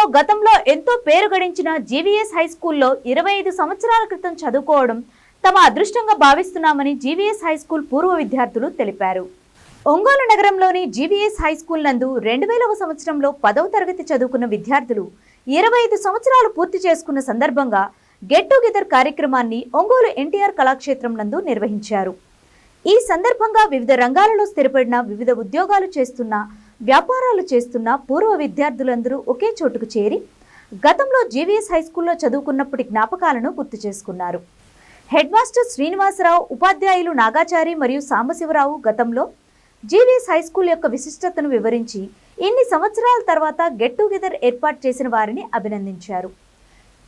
జిల్లాలో గతంలో ఎంతో పేరు గడించిన జీవీఎస్ హై స్కూల్లో ఇరవై ఐదు సంవత్సరాల క్రితం చదువుకోవడం తమ అదృష్టంగా భావిస్తున్నామని జీవీఎస్ హై స్కూల్ పూర్వ విద్యార్థులు తెలిపారు. ఒంగోలు నగరంలోని జీవీఎస్ హై స్కూల్ నందు రెండు వేలవ సంవత్సరంలో పదవ తరగతి చదువుకున్న విద్యార్థులు ఇరవై ఐదు సంవత్సరాలు పూర్తి చేసుకున్న సందర్భంగా గెట్ టుగెదర్ కార్యక్రమాన్ని ఒంగోలు ఎన్టీఆర్ కళాక్షేత్రం నందు నిర్వహించారు. ఈ సందర్భంగా వివిధ రంగాలలో స్థిరపడిన వివిధ ఉద్యోగాలు చేస్తున్న వ్యాపారాలు చేస్తున్న పూర్వ విద్యార్థులందరూ ఒకే చోటుకు చేరి గతంలో జీవీఎస్ హై స్కూల్లో చదువుకున్నప్పటి జ్ఞాపకాలను గుర్తు చేసుకున్నారు. హెడ్ మాస్టర్ శ్రీనివాసరావు ఉపాధ్యాయులు నాగాచారి మరియు సాంబశివరావు గతంలో జీవీఎస్ హై స్కూల్ యొక్క విశిష్టతను వివరించి ఇన్ని సంవత్సరాల తర్వాత గెట్ టుగెదర్ ఏర్పాటు చేసిన వారిని అభినందించారు.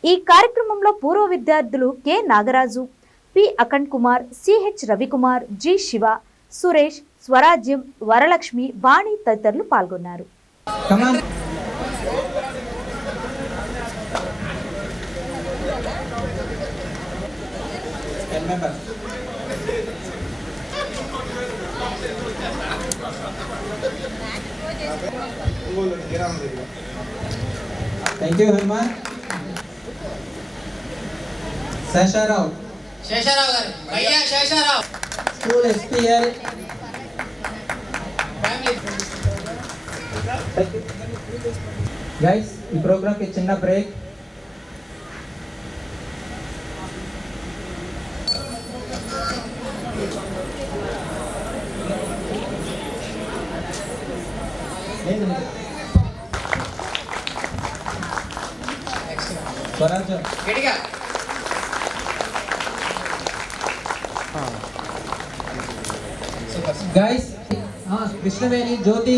ఈ కార్యక్రమంలో పూర్వ విద్యార్థులు K. Nagaraju P. Akhand Kumar CH Ravikumar G. Shiva Suresh Swarajyam Varalakshmi Vani తదితరులు పాల్గొన్నారు. శేషారావు శేషారావు గారు. Sesharao school SPL గైస్ ఈ ప్రోగ్రామ్కి చిన్న బ్రేక్ స్వరాజ్యం గట్టిగా సూపర్ గైస్ కృష్ణవేణి జ్యోతి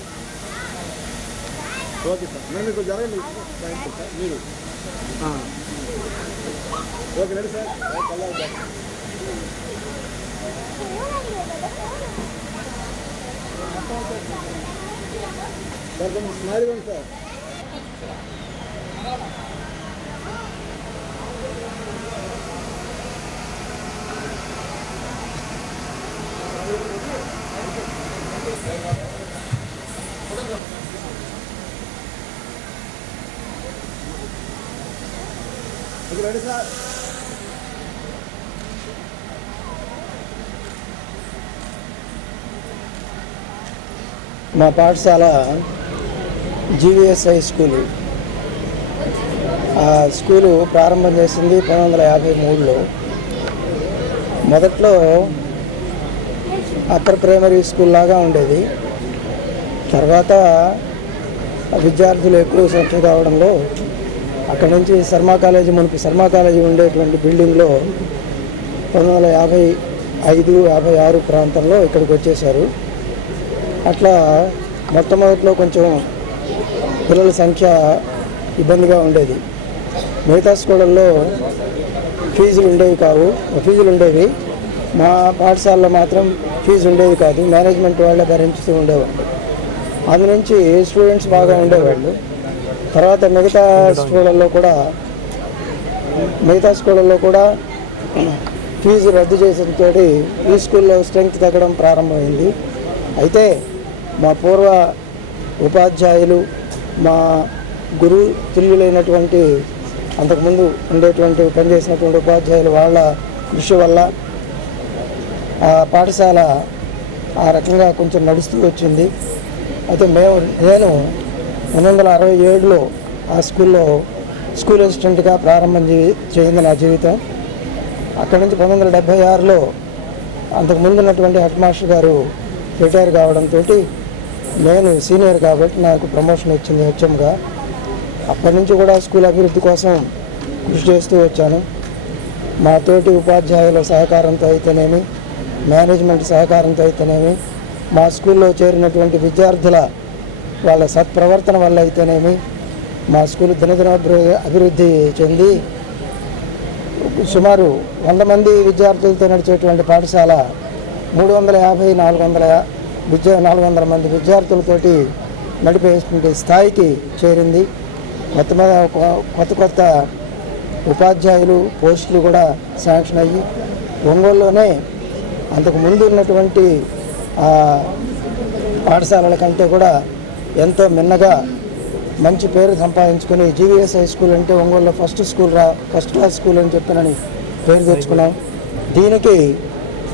okay sir నేను కొంచెం జరగండి సార్ మీరు ఆ. ఓకే రెడీ సార్ కల్లా సార్ కొంచెం స్మైల్ ఇవ్వండి సార్ ఓకే రెడీ సార్ మా పాఠశాల జీవీఎస్ హై స్కూలు. ఆ స్కూలు ప్రారంభం చేసింది పంతొమ్మిది వందల యాభై మూడులో. మొదట్లో అప్పర్ ప్రైమరీ స్కూల్ లాగా ఉండేది. తర్వాత విద్యార్థులు ఎక్కువ సంఖ్య కావడంలో అక్కడి నుంచి శర్మా కాలేజీ మనకి శర్మా కాలేజీ ఉండేటువంటి బిల్డింగ్లో పంతొమ్మిది వందల యాభై ఐదు యాభై ఆరు ప్రాంతంలో ఇక్కడికి వచ్చేసారు అట్లా మొట్టమొదట్లో కొంచెం పిల్లల సంఖ్య ఇబ్బందిగా ఉండేది. మిగతా స్కూళ్ళల్లో ఫీజులు ఉండేవి కావు ఫీజులు ఉండేవి. మా పాఠశాలలో మాత్రం ఫీజు ఉండేది కాదు మేనేజ్మెంట్ వాళ్ళే భరించుతూ ఉండేవాళ్ళు. అందు నుంచి స్టూడెంట్స్ బాగా ఉండేవాళ్ళు. తర్వాత మిగతా స్కూళ్ళల్లో కూడా మిగతా స్కూళ్ళల్లో కూడా ఫీజు రద్దు చేసిన ఈ స్కూల్లో స్ట్రెంగ్త్ తగ్గడం ప్రారంభమైంది. అయితే మా పూర్వ ఉపాధ్యాయులు మా గురువు తుల్యులైనటువంటి అంతకుముందు ఉండేటువంటి పనిచేసినటువంటి ఉపాధ్యాయులు వాళ్ళ కృషి వల్ల ఆ పాఠశాల ఆ రకంగా కొంచెం నడుస్తూ వచ్చింది. అయితే మేము నేను పంతొమ్మిది వందల అరవై ఏడులో ఆ స్కూల్లో స్కూల్ అసిస్టెంట్గా ప్రారంభం చేయింది నా జీవితం. అక్కడి నుంచి పంతొమ్మిది వందల డెబ్భై ఆరులో అంతకుముందు ఉన్నటువంటి హెడ్ మాస్టర్ గారు రిటైర్ కావడంతో నేను సీనియర్ కాబట్టి నాకు ప్రమోషన్ వచ్చింది హెచ్ఎంగా. అప్పటి నుంచి కూడా స్కూల్ అభివృద్ధి కోసం కృషి చేస్తూ వచ్చాను. మా తోటి ఉపాధ్యాయుల సహకారంతో అయితేనేమి మేనేజ్మెంట్ సహకారంతో అయితేనేమి మా స్కూల్లో చేరినటువంటి విద్యార్థుల వాళ్ళ సత్ప్రవర్తన వల్ల అయితేనేమి మా స్కూల్ దినదిన అభివృద్ధి చెంది సుమారు వంద మంది విద్యార్థులతో నడిచేటువంటి పాఠశాల మూడు వందల యాభై నాలుగు వందల విద్యా నాలుగు వందల మంది విద్యార్థులతోటి నడిపేటువంటి స్థాయికి చేరింది. మొత్తం మీద కొ- కొత్త కొత్త ఉపాధ్యాయులు పోస్టులు కూడా శాంక్షన్ అయ్యి ఒంగోలులోనే అంతకు ముందు ఉన్నటువంటి పాఠశాలల కంటే కూడా ఎంతో మిన్నగా మంచి పేరు సంపాదించుకుని జీవీఎస్ హై స్కూల్ అంటే ఒంగోలులో ఫస్ట్ స్కూల్ రా ఫస్ట్ క్లాస్ స్కూల్ అని చెప్పినని పేరు తెచ్చుకున్నాం. దీనికి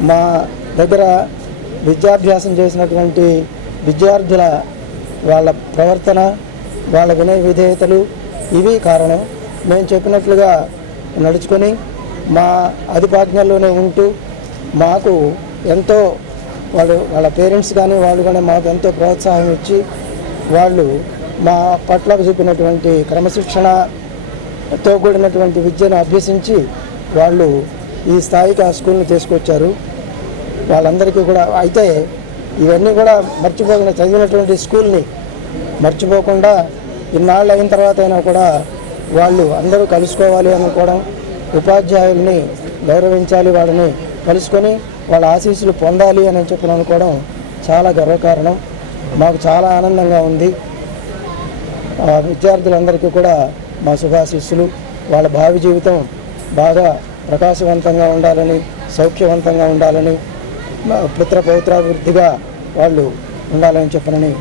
మా దగ్గర విద్యాభ్యాసం చేసినటువంటి విద్యార్థుల వాళ్ళ ప్రవర్తన వాళ్ళ వినయ విధేయతలు ఇవి కారణం. మేము చెప్పినట్లుగా నడుచుకొని మా అధిపాజ్ఞల్లోనే ఉంటూ మాకు ఎంతో వాళ్ళు వాళ్ళ పేరెంట్స్ కానీ వాళ్ళు కానీ మాకు ఎంతో ప్రోత్సాహం ఇచ్చి వాళ్ళు మా పట్ల చూపినటువంటి క్రమశిక్షణతో కూడినటువంటి విద్యను అభ్యసించి వాళ్ళు ఈ స్థాయికి ఆ స్కూల్ని తీసుకొచ్చారు. వాళ్ళందరికీ కూడా అయితే ఇవన్నీ కూడా మర్చిపోకుండా చదివినటువంటి స్కూల్ని మర్చిపోకుండా ఇన్నాళ్ళు అయిన తర్వాత అయినా కూడా వాళ్ళు అందరూ కలుసుకోవాలి అనుకోవడం ఉపాధ్యాయుల్ని గౌరవించాలి వాళ్ళని కలుసుకొని వాళ్ళ ఆశీస్సులు పొందాలి అని చెప్పిన అనుకోవడం చాలా గర్వకారణం. మాకు చాలా ఆనందంగా ఉంది. ఆ విద్యార్థులందరికీ కూడా మా శుభాశిస్సులు. వాళ్ళ భావి జీవితం బాగా ప్రకాశవంతంగా ఉండాలని సౌఖ్యవంతంగా ఉండాలని పుత్ర పౌత్రాభివృద్ధిగా వాళ్ళు ఉండాలని చెప్పనని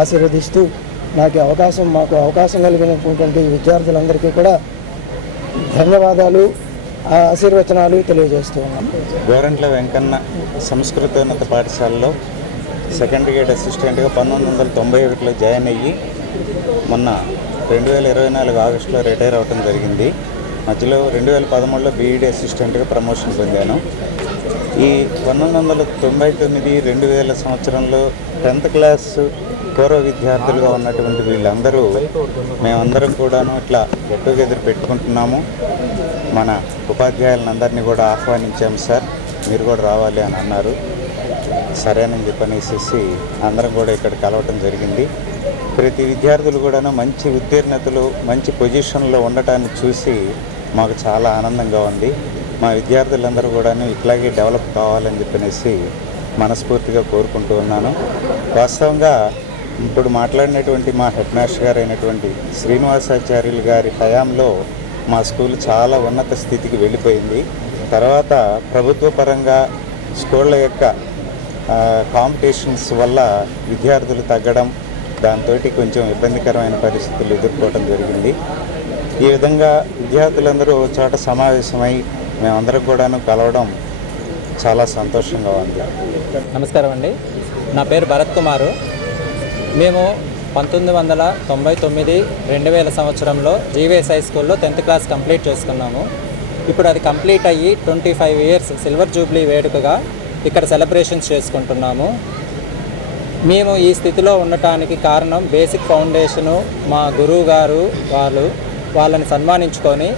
ఆశీర్వదిస్తూ నాకు అవకాశం మాకు అవకాశం కలిగినటువంటి విద్యార్థులందరికీ కూడా ధన్యవాదాలు ఆ ఆశీర్వచనాలు తెలియజేస్తూ ఉన్నాను గోరంట్ల వెంకన్న సంస్కృతోన్నత పాఠశాలలో సెకండ్ గ్రేడ్ అసిస్టెంట్గా పంతొమ్మిది వందల తొంభై ఒకటిలో జాయిన్ అయ్యి మొన్న రెండు వేల ఇరవై నాలుగు ఆగస్టులో రిటైర్ అవ్వడం జరిగింది. మధ్యలో రెండు వేల పదమూడులో బీఈడీ అసిస్టెంట్గా ప్రమోషన్ పొందాను. ఈ పంతొమ్మిది వందల తొంభై తొమ్మిది రెండు వేల సంవత్సరంలో టెన్త్ క్లాస్ పూర్వ విద్యార్థులుగా ఉన్నటువంటి వీళ్ళందరూ మేమందరం కూడాను ఇట్లా గెట్ టుగెదర్ పెట్టుకుంటున్నాము. మన ఉపాధ్యాయులందరినీ కూడా ఆహ్వానించాము సార్. మీరు కూడా రావాలి అని అన్నారు. సరేనని చెప్పనేసి అందరం కూడా ఇక్కడ కలవటం జరిగింది. ప్రతి విద్యార్థులు కూడాను మంచి ఉత్తీర్ణతలు మంచి పొజిషన్లో ఉండటాన్ని చూసి మాకు చాలా ఆనందంగా ఉంది. మా విద్యార్థులందరూ కూడాను ఇట్లాగే డెవలప్ కావాలని చెప్పనేసి మనస్ఫూర్తిగా కోరుకుంటూ ఉన్నాను. వాస్తవంగా ఇప్పుడు మాట్లాడినటువంటి మా హెడ్ మాస్టర్ గారు అయినటువంటి శ్రీనివాసాచార్యులు గారి హయాంలో మా స్కూల్ చాలా ఉన్నత స్థితికి వెళ్ళిపోయింది. తర్వాత ప్రభుత్వ పరంగా స్కూళ్ళ యొక్క కాంపిటీషన్స్ వల్ల విద్యార్థులు తగ్గడం దాంతో కొంచెం ఇబ్బందికరమైన పరిస్థితులు ఎదుర్కోవడం జరిగింది. ఈ విధంగా విద్యార్థులందరూ ఒక చోట సమావేశమై మేమందరం కూడాను కలవడం చాలా సంతోషంగా ఉంది. నమస్కారం అండి. నా పేరు భరత్ కుమారు. మేము పంతొమ్మిది వందల తొంభై తొమ్మిది రెండు వేల సంవత్సరంలో జీవీఎస్ హై స్కూల్లో టెన్త్ క్లాస్ కంప్లీట్ చేసుకున్నాము. ఇప్పుడు అది కంప్లీట్ అయ్యి twenty five years silver jubilee వేడుకగా ఇక్కడ సెలబ్రేషన్స్ చేసుకుంటున్నాము. మేము ఈ స్థితిలో ఉండటానికి కారణం బేసిక్ ఫౌండేషను మా గురువు గారు వాళ్ళు వాళ్ళని సన్మానించుకొని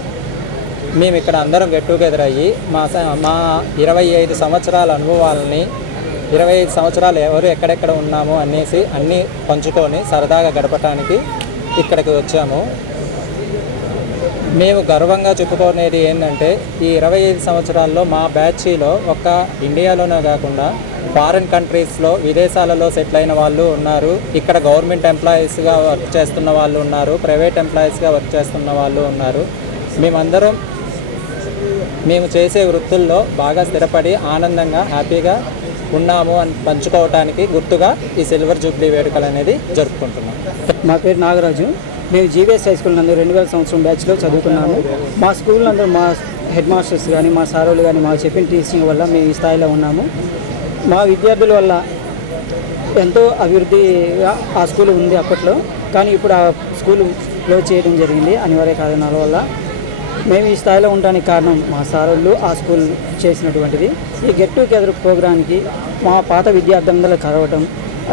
మేము ఇక్కడ అందరం గెట్ టుగెదర్ అయ్యి మా స- మా ఇరవై ఐదు సంవత్సరాల అనుభవాలని ఇరవై ఐదు సంవత్సరాలు ఎవరు ఎక్కడెక్కడ ఉన్నాము అనేసి అన్నీ పంచుకొని సరదాగా గడపటానికి ఇక్కడికి వచ్చాము. మేము గర్వంగా చెప్పుకునేది ఏంటంటే ఈ ఇరవై ఐదు సంవత్సరాల్లో మా బ్యాచ్లో ఒక్క ఇండియాలోనే కాకుండా ఫారిన్ కంట్రీస్లో విదేశాలలో సెటిల్ అయిన వాళ్ళు ఉన్నారు. ఇక్కడ గవర్నమెంట్ ఎంప్లాయీస్గా వర్క్ చేస్తున్న వాళ్ళు ఉన్నారు. ప్రైవేట్ ఎంప్లాయీస్గా వర్క్ చేస్తున్న వాళ్ళు ఉన్నారు. మేమందరం మేము చేసే వృత్తుల్లో బాగా స్థిరపడి ఆనందంగా హ్యాపీగా ఉన్నాము అని పంచుకోవటానికి గుర్తుగా ఈ సిల్వర్ జూబ్లీ వేడుకలు అనేది జరుపుకుంటున్నాం. మా పేరు నాగరాజు. మేము జీవీఎస్ హై స్కూల్ నందు రెండు వేల సంవత్సరం బ్యాచ్లో చదువుకున్నాము మా స్కూల్ నందు మా హెడ్ మాస్టర్స్ కానీ మా సారోలు కానీ మాకు చెప్పిన టీచింగ్ వల్ల మేము ఈ స్థాయిలో ఉన్నాము. మా విద్యార్థుల వల్ల ఎంతో అభివృద్ధిగా ఆ స్కూల్ ఉంది అప్పట్లో. కానీ ఇప్పుడు ఆ స్కూల్ క్లోజ్ చేయడం జరిగింది. అనివార్య కారణాల వల్ల మేము ఈ స్థాయిలో ఉండడానికి కారణం మా సారోళ్ళు ఆ స్కూల్ చేసినటువంటిది. ఈ గెట్ టుగెదర్ ప్రోగ్రాంకి మా పాత విద్యార్థులందరూ కలవటం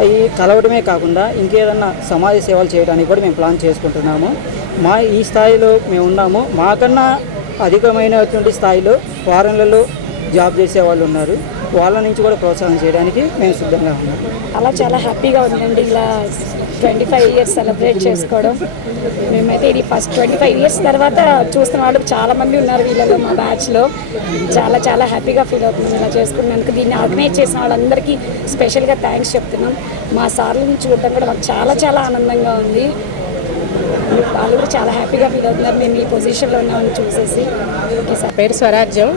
అవి కలవడమే కాకుండా ఇంకేదన్నా సమాజ సేవలు చేయడానికి కూడా మేము ప్లాన్ చేసుకుంటున్నాము. మా ఈ స్థాయిలో మేము ఉన్నాము. మాకన్నా అధికమైనటువంటి స్థాయిలో ఫారెన్లలో జాబ్ చేసే వాళ్ళు ఉన్నారు. వాళ్ళ నుంచి కూడా ప్రోత్సాహం చేయడానికి మేము సిద్ధంగా ఉన్నాం. అలా చాలా హ్యాపీగా ఉందండి. ఇలా ట్వంటీ ఫైవ్ ఇయర్స్ సెలబ్రేట్ చేసుకోవడం. మేమైతే ఇది ఫస్ట్ ట్వంటీ ఫైవ్ ఇయర్స్ తర్వాత చూస్తున్న వాళ్ళు చాలా మంది ఉన్నారు వీళ్ళలో మా బ్యాచ్లో చాలా చాలా హ్యాపీగా ఫీల్ అవుతున్నాం ఇలా చేసుకున్నందుకు. దీన్ని ఆర్గనైజ్ చేసిన వాళ్ళందరికీ స్పెషల్గా థ్యాంక్స్ చెప్తున్నాం. మా సార్లను చూడటం కూడా మాకు చాలా చాలా ఆనందంగా ఉంది. వాళ్ళు కూడా చాలా హ్యాపీగా ఫీల్ అవుతున్నారు. మేము ఈ పొజిషన్లో ఉన్నామని చూసేసి. పేరు స్వరాజ్యం.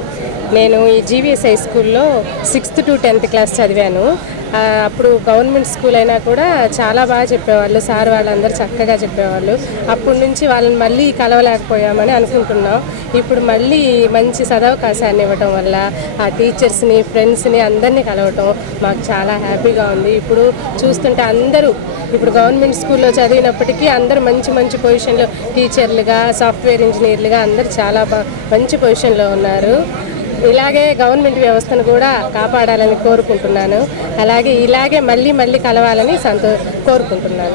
నేను ఈ జీవీఎస్ హై స్కూల్లో సిక్స్త్ టు టెన్త్ క్లాస్ చదివాను. అప్పుడు గవర్నమెంట్ స్కూల్ అయినా కూడా చాలా బాగా చెప్పేవాళ్ళు సార్ వాళ్ళందరూ చక్కగా చెప్పేవాళ్ళు. అప్పటి నుంచి వాళ్ళని మళ్ళీ కలవలేకపోయామని అనుకుంటున్నాం. ఇప్పుడు మళ్ళీ మంచి సదవకాశాన్ని ఇవ్వటం వల్ల ఆ టీచర్స్ని ఫ్రెండ్స్ని అందరినీ కలవటం మాకు చాలా హ్యాపీగా ఉంది. ఇప్పుడు చూస్తుంటే అందరూ ఇప్పుడు గవర్నమెంట్ స్కూల్లో చదివినప్పటికీ అందరూ మంచి మంచి పొజిషన్లో టీచర్లుగా సాఫ్ట్వేర్ ఇంజనీర్లుగా అందరూ చాలా బా మంచి పొజిషన్లో ఉన్నారు. ఇలాగే గవర్నమెంట్ వ్యవస్థను కూడా కాపాడాలని కోరుకుంటున్నాను. అలాగే ఇలాగే మళ్ళీ మళ్ళీ కలవాలని సంతో కోరుకుంటున్నాను.